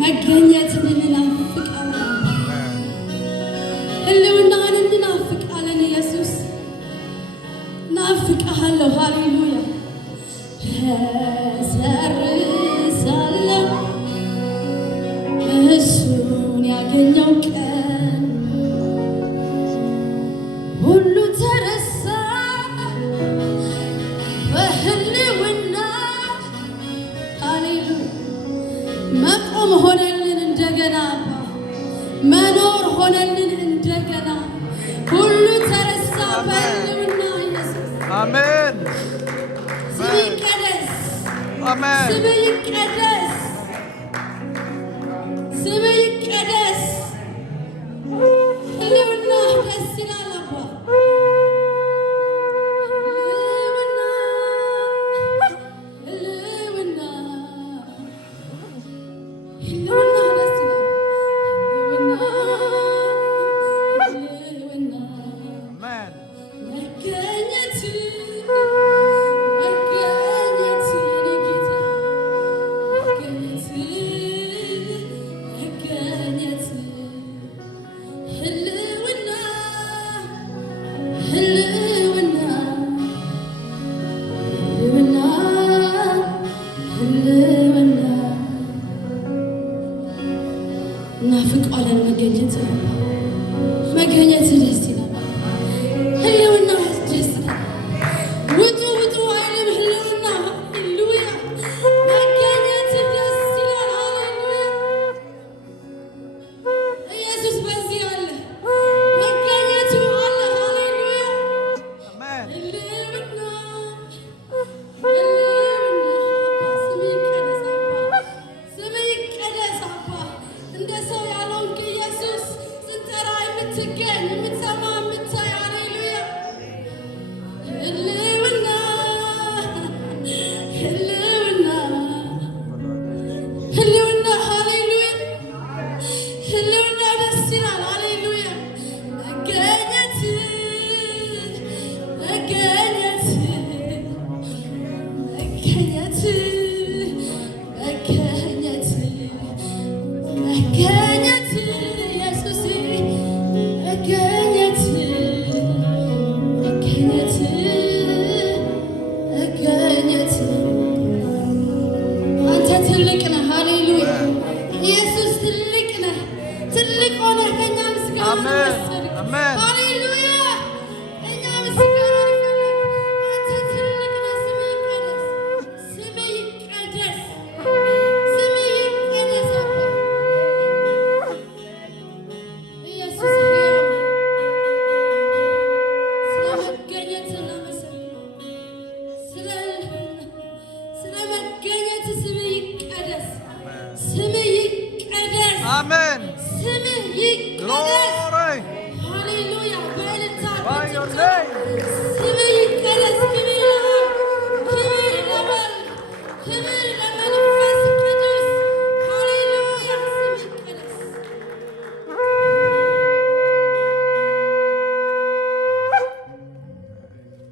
መገኘትን እንናፍቃለን። ህልውናን እንናፍቃለን። ኢየሱስ ናፍቃለሁ። ሃሌሉያ እሰርሳለሁ እሱን ያገኘው ቀን ሁሉ ተረሳ በህልውና ሃሌሉያ መቆም ሆነልን እንደገና መኖር ሆነልን እንደገና ሁሉ ተረሳ በህልውና ኢየሱስ አሜን ስምህ ይቀደስ አሜን ስምህ ይቀደስ ስምህ ይቀደስ ህልውና ደስ ይላል አባ ህልውና ህልውና ደስ ይላል ህልውና አሜን መገኘት መገኘት የኔ ጌታ መገኘት መገኘት ህልውና ህልውና ህልውና ህልውና እናፍቃለን መገኘት መገኘት ደስ ይላል ህልውና ደስ ይላል ውጡ ውጡ አይልም ህልውና ሃሌሉያ መገኘት ደስ ይላል ሃሌሉያ ኢየሱስ በዚህ አለ መገኘቱ አለ ሃሌሉያ አሜን ህልውና ህልውና ስምህ ይቀደስ አባ ስምህ ይቀደስ አባ እንደ ሰው ያልሆንክ ኢየሱስ ስንጠራ የምትገኝ የምትሰማ የምታይ ሃሌሉያ ህልውና ህልውና ህልውና ሃሌሉያ ህልውና ደስ ይላል ሃሌሉያ መገኘት መገኘት መገኘት መገኘት መገኘት ኢየሱስ መገኘት መገኘት መገኘት አንተ ትልቅ ነህ ሃሌሉያ ኢየሱስ ትልቅ ነህ ትልቅ ሆነህ ከእኛ ምስጋና አሜን ወሰድክ አሜን ሃሌሉያ እኛ ምስጋና እንፈልግ አንተ ትልቅ ነህ ስምህ ይቀደስ ስምህ ይቀደስ አባ ኢየሱስ ሕያው ነህ ስለ መገኘት እናመሰግናለን ስለ መገኘት ስምህ ይቀደስ ስምህ ይቀደስ አሜን ስምህ ይቀደስ